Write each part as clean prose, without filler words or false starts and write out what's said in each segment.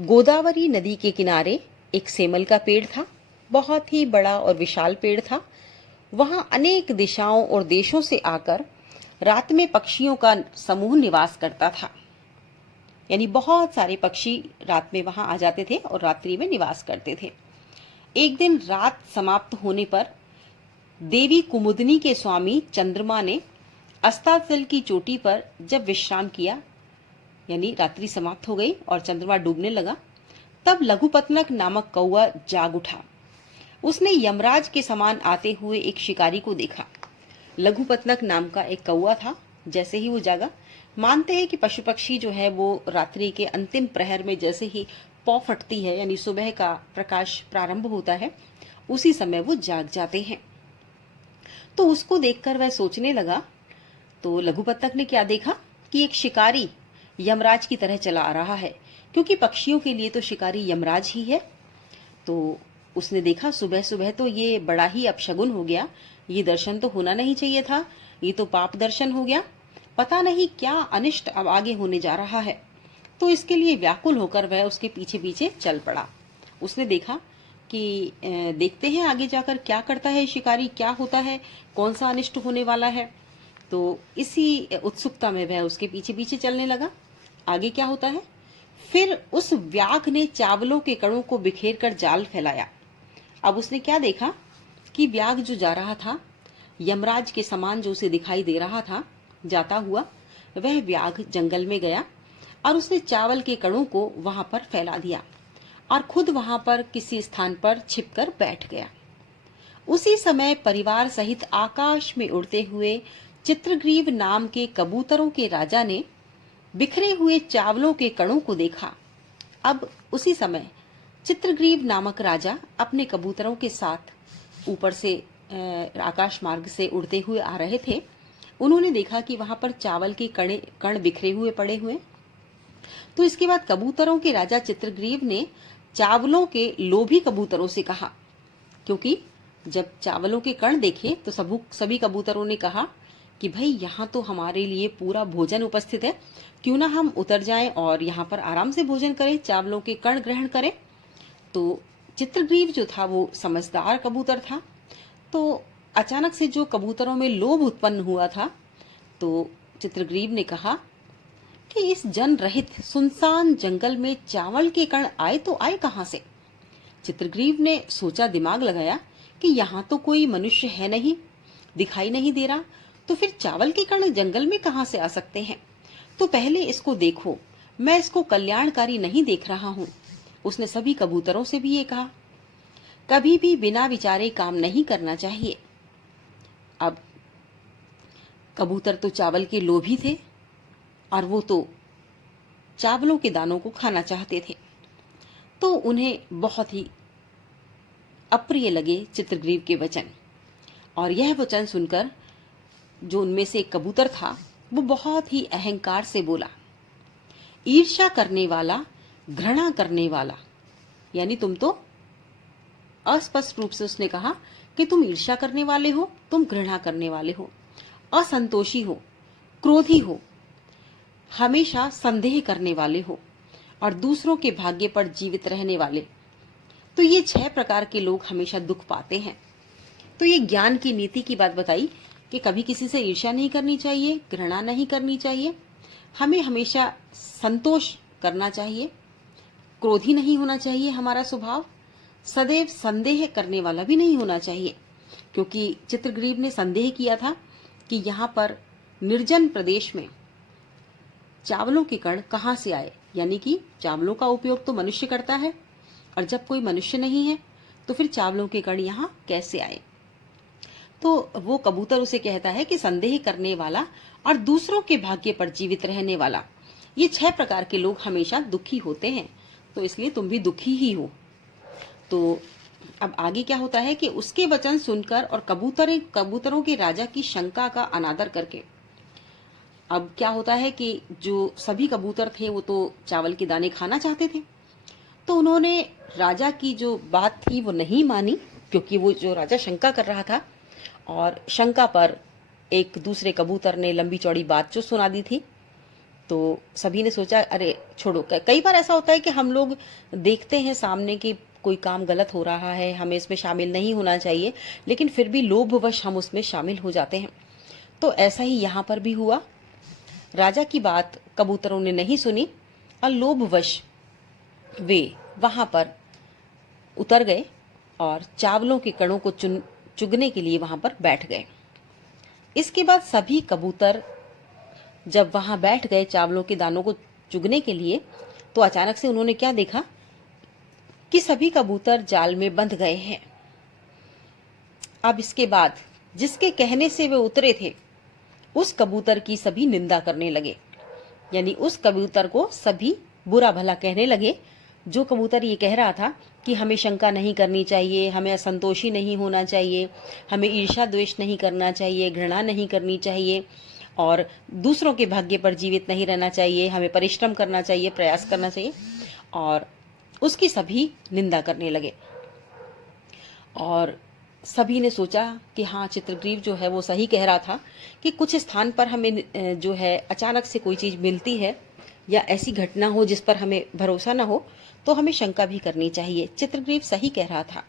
गोदावरी नदी के किनारे एक सेमल का पेड़ था। बहुत ही बड़ा और विशाल पेड़ था। वहां अनेक दिशाओं और देशों से आकर रात में पक्षियों का समूह निवास करता था। यानी बहुत सारे पक्षी रात में वहां आ जाते थे और रात्रि में निवास करते थे। एक दिन रात समाप्त होने पर देवी कुमुदनी के स्वामी चंद्रमा ने अस्ताचल की चोटी पर जब विश्राम किया, यानी रात्रि समाप्त हो गई और चंद्रमा डूबने लगा, तब लघुपतनक नामक कौआ जाग उठा। उसने यमराज के समान आते हुए एक शिकारी को देखा। लघुपतनक नाम का एक कौआ था। जैसे ही वो जागा, मानते हैं कि पशु पक्षी जो है वो रात्रि के अंतिम प्रहर में जैसे ही पौ फटती है, यानी सुबह का प्रकाश प्रारंभ होता है, उसी समय वो जाग जाते हैं। तो उसको देखकर वह सोचने लगा। तो लघुपतनक ने क्या देखा कि एक शिकारी यमराज की तरह चला आ रहा है, क्योंकि पक्षियों के लिए तो शिकारी यमराज ही है। तो उसने देखा सुबह सुबह तो ये बड़ा ही अपशगुन हो गया, ये दर्शन तो होना नहीं चाहिए था, ये तो पाप दर्शन हो गया, पता नहीं क्या अनिष्ट अब आगे होने जा रहा है। तो इसके लिए व्याकुल होकर वह उसके पीछे पीछे चल पड़ा। उसने देखा कि देखते हैं आगे जाकर क्या करता है शिकारी, क्या होता है, कौन सा अनिष्ट होने वाला है। तो इसी उत्सुकता में वह उसके पीछे पीछे चलने लगा। आगे क्या होता है। फिर उस व्याघ ने चावलों के कणों को बिखेर कर जाल फैलाया। अब उसने क्या देखा कि व्याघ जो जा रहा था, यमराज के समान जो उसे दिखाई दे रहा था जाता हुआ, वह व्याघ जंगल में गया और उसने चावल के कणों को वहां पर फैला दिया और खुद वहां पर किसी स्थान पर छिपकर बैठ गया। उसी समय परिवार सहित आकाश में उड़ते हुए चित्रग्रीव नाम के कबूतरों के राजा ने बिखरे हुए चावलों के कणों को देखा। अब उसी समय चित्रग्रीव नामक राजा अपने कबूतरों के साथ ऊपर से आकाश मार्ग से उड़ते हुए आ रहे थे। उन्होंने देखा कि वहां पर चावल के कण बिखरे हुए पड़े हुए। तो इसके बाद कबूतरों के राजा चित्रग्रीव ने चावलों के लोभी कबूतरों से कहा, क्योंकि जब चावलों के कण देखे तो सभी कबूतरों ने कहा कि भाई यहाँ तो हमारे लिए पूरा भोजन उपस्थित है, क्यों ना हम उतर जाएं और यहाँ पर आराम से भोजन करें, चावलों के कण ग्रहण करें। तो चित्रग्रीव जो था वो समझदार कबूतर था। तो अचानक से जो कबूतरों में लोभ उत्पन्न हुआ था, तो चित्रग्रीव ने कहा कि इस जन रहित सुनसान जंगल में चावल के कण आए तो आए कहां से। चित्रग्रीव ने सोचा, दिमाग लगाया कि यहाँ तो कोई मनुष्य है नहीं, दिखाई नहीं दे रहा, तो फिर चावल के कण जंगल में कहां से आ सकते हैं। तो पहले इसको देखो, मैं इसको कल्याणकारी नहीं देख रहा हूं। उसने सभी कबूतरों से भी ये कहा। कभी भी बिना विचारे काम नहीं करना चाहिए। अब कबूतर तो चावल के लोभी थे और वो तो चावलों के दानों को खाना चाहते थे। तो उन्हें बहुत ही अप्रिय लगे चित्रग्रीव के वचन, और यह वचन सुनकर जो उनमें से एक कबूतर था वो बहुत ही अहंकार से बोला, ईर्ष्या करने वाला, घृणा करने वाला। यानी तुम तो, अस्पष्ट रूप से उसने कहा कि तुम ईर्ष्या करने वाले हो, तुम घृणा करने वाले हो, असंतोषी हो, क्रोधी हो, हमेशा संदेह करने वाले हो और दूसरों के भाग्य पर जीवित रहने वाले। तो ये 6 प्रकार के लोग हमेशा दुख पाते हैं। तो ये ज्ञान की नीति की बात बताई कि कभी किसी से ईर्ष्या नहीं करनी चाहिए, घृणा नहीं करनी चाहिए, हमें हमेशा संतोष करना चाहिए, क्रोधी नहीं होना चाहिए हमारा स्वभाव, सदैव संदेह करने वाला भी नहीं होना चाहिए। क्योंकि चित्रग्रीव ने संदेह किया था कि यहाँ पर निर्जन प्रदेश में चावलों के कण कहाँ से आए, यानी कि चावलों का उपयोग तो मनुष्य करता है और जब कोई मनुष्य नहीं है तो फिर चावलों के कण यहाँ कैसे आए। तो वो कबूतर उसे कहता है कि संदेह करने वाला और दूसरों के भाग्य पर जीवित रहने वाला, ये 6 प्रकार के लोग हमेशा दुखी होते हैं, तो इसलिए तुम भी दुखी ही हो। तो अब आगे क्या होता है कि उसके वचन सुनकर और कबूतरों के राजा की शंका का अनादर करके अब क्या होता है कि जो सभी कबूतर थे वो तो चावल के दाने खाना चाहते थे। तो उन्होंने राजा की जो बात थी वो नहीं मानी, क्योंकि वो जो राजा शंका कर रहा था और शंका पर एक दूसरे कबूतर ने लंबी चौड़ी बात जो सुना दी थी। तो सभी ने सोचा अरे छोड़ो। कई बार ऐसा होता है कि हम लोग देखते हैं सामने कि कोई काम गलत हो रहा है, हमें इसमें शामिल नहीं होना चाहिए, लेकिन फिर भी लोभवश हम उसमें शामिल हो जाते हैं। तो ऐसा ही यहाँ पर भी हुआ। राजा की बात कबूतरों ने नहीं सुनी और लोभवश वे वहां पर उतर गए और चावलों के कणों को चुगने के लिए वहां पर बैठ गए। इसके बाद सभी कबूतर जब वहां बैठ गए चावलों के दानों को चुगने के लिए, तो अचानक से उन्होंने क्या देखा कि सभी कबूतर जाल में बंध गए हैं। अब इसके बाद जिसके कहने से वे उतरे थे उस कबूतर की सभी निंदा करने लगे, यानी उस कबूतर को सभी बुरा भला कहने लगे। जो कबूतर ये कह रहा था कि हमें शंका नहीं करनी चाहिए, हमें असंतोषी नहीं होना चाहिए, हमें ईर्ष्या द्वेष नहीं करना चाहिए, घृणा नहीं करनी चाहिए और दूसरों के भाग्य पर जीवित नहीं रहना चाहिए, हमें परिश्रम करना चाहिए, प्रयास करना चाहिए, और उसकी सभी निंदा करने लगे। और सभी ने सोचा कि हाँ, चित्रग्रीव जो है वो सही कह रहा था कि कुछ स्थान पर हमें जो है अचानक से कोई चीज मिलती है या ऐसी घटना हो जिस पर हमें भरोसा ना हो तो हमें शंका भी करनी चाहिए। चित्रग्रीव सही कह रहा था।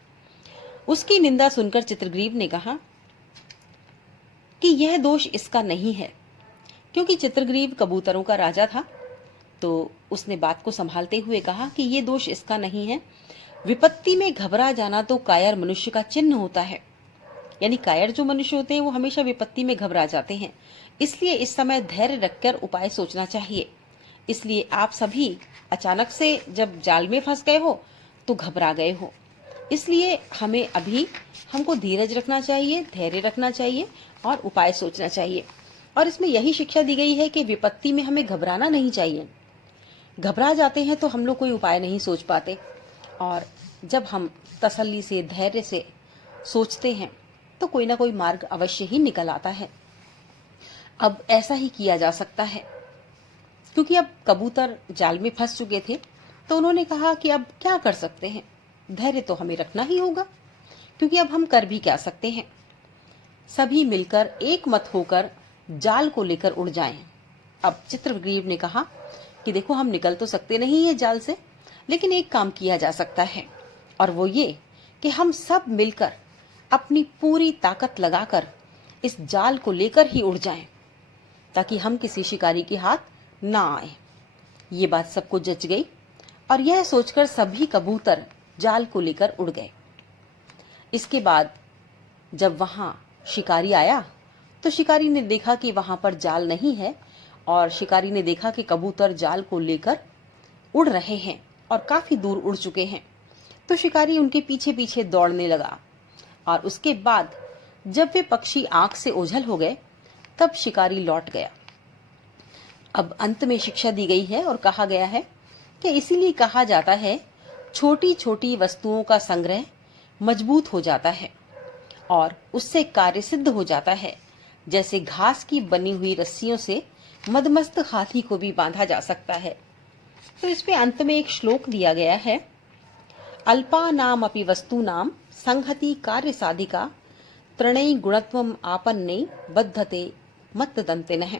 उसकी निंदा सुनकर चित्रग्रीव ने कहा कि यह दोष इसका नहीं है, क्योंकि चित्रग्रीव कबूतरों का राजा था। तो उसने बात को संभालते हुए कहा कि ये दोष इसका नहीं है। विपत्ति में घबरा जाना तो कायर मनुष्य का चिन्ह होता है, यानी कायर जो मनुष्य होते हैं वो हमेशा विपत्ति में घबरा जाते हैं। इसलिए इस समय धैर्य रखकर उपाय सोचना चाहिए। इसलिए आप सभी अचानक से जब जाल में फंस गए हो तो घबरा गए हो, इसलिए हमें अभी हमको धीरज रखना चाहिए, धैर्य रखना चाहिए और उपाय सोचना चाहिए। और इसमें यही शिक्षा दी गई है कि विपत्ति में हमें घबराना नहीं चाहिए। घबरा जाते हैं तो हम लोग कोई उपाय नहीं सोच पाते, और जब हम तसल्ली से, धैर्य से सोचते हैं तो कोई ना कोई मार्ग अवश्य ही निकल आता है। अब ऐसा ही किया जा सकता है, क्योंकि अब कबूतर जाल में फंस चुके थे तो उन्होंने कहा कि अब क्या कर सकते हैं, धैर्य तो हमें रखना ही होगा, क्योंकि अब हम कर भी क्या सकते हैं। सभी मिलकर एक मत होकर जाल को लेकर उड़ जाएं। अब चित्रग्रीव ने कहा कि देखो, हम निकल तो सकते नहीं है जाल से, लेकिन एक काम किया जा सकता है, और वो ये कि हम सब मिलकर अपनी पूरी ताकत लगाकर इस जाल को लेकर ही उड़ जाएं, ताकि हम किसी शिकारी के हाथ ना आए। ये बात सबको जच गई और यह सोचकर सभी कबूतर जाल को लेकर उड़ गए। इसके बाद जब वहां शिकारी आया तो शिकारी ने देखा कि वहां पर जाल नहीं है, और शिकारी ने देखा कि कबूतर जाल को लेकर उड़ रहे हैं और काफी दूर उड़ चुके हैं। तो शिकारी उनके पीछे पीछे दौड़ने लगा, और उसके बाद जब वे पक्षी आंख से ओझल हो गए तब शिकारी लौट गया। अब अंत में शिक्षा दी गई है और कहा गया है कि इसीलिए कहा जाता है, छोटी छोटी वस्तुओं का संग्रह मजबूत हो जाता है और उससे कार्य सिद्ध हो जाता है। जैसे घास की बनी हुई रस्सियों से मदमस्त हाथी को भी बांधा जा सकता है। तो इसमें अंत में एक श्लोक दिया गया है, अल्पा नाम अपि वस्तु नाम संहति कार्य साधिका त्रणय गुणत्वम आपन्ने बद्धते मत दंतिनः।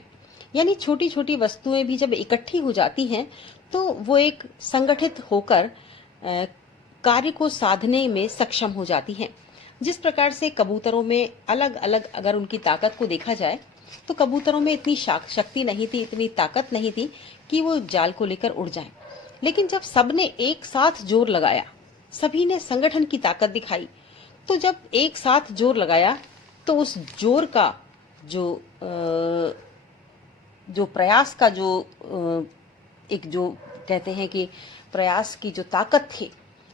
यानी छोटी छोटी वस्तुएं भी जब इकट्ठी हो जाती हैं तो वो एक संगठित होकर कार्य को साधने में सक्षम हो जाती हैं। जिस प्रकार से कबूतरों में अलग अलग अगर उनकी ताकत को देखा जाए तो कबूतरों में इतनी शक्ति नहीं थी, इतनी ताकत नहीं थी कि वो जाल को लेकर उड़ जाएं। लेकिन जब सबने एक साथ जोर लगाया, सभी ने संगठन की ताकत दिखाई, तो जब एक साथ जोर लगाया तो उस जोर का जो प्रयास का एक जो कहते हैं कि प्रयास की जो ताकत थी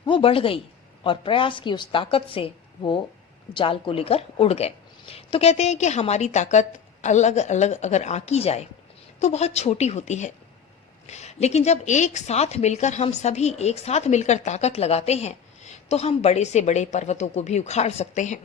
वो बढ़ गई, और प्रयास की उस ताकत से वो जाल को लेकर उड़ गए। तो कहते हैं कि हमारी ताकत अलग अलग अगर आंकी जाए तो बहुत छोटी होती है, लेकिन जब एक साथ मिलकर हम सभी एक साथ मिलकर ताकत लगाते हैं तो हम बड़े से बड़े पर्वतों को भी उखाड़ सकते हैं।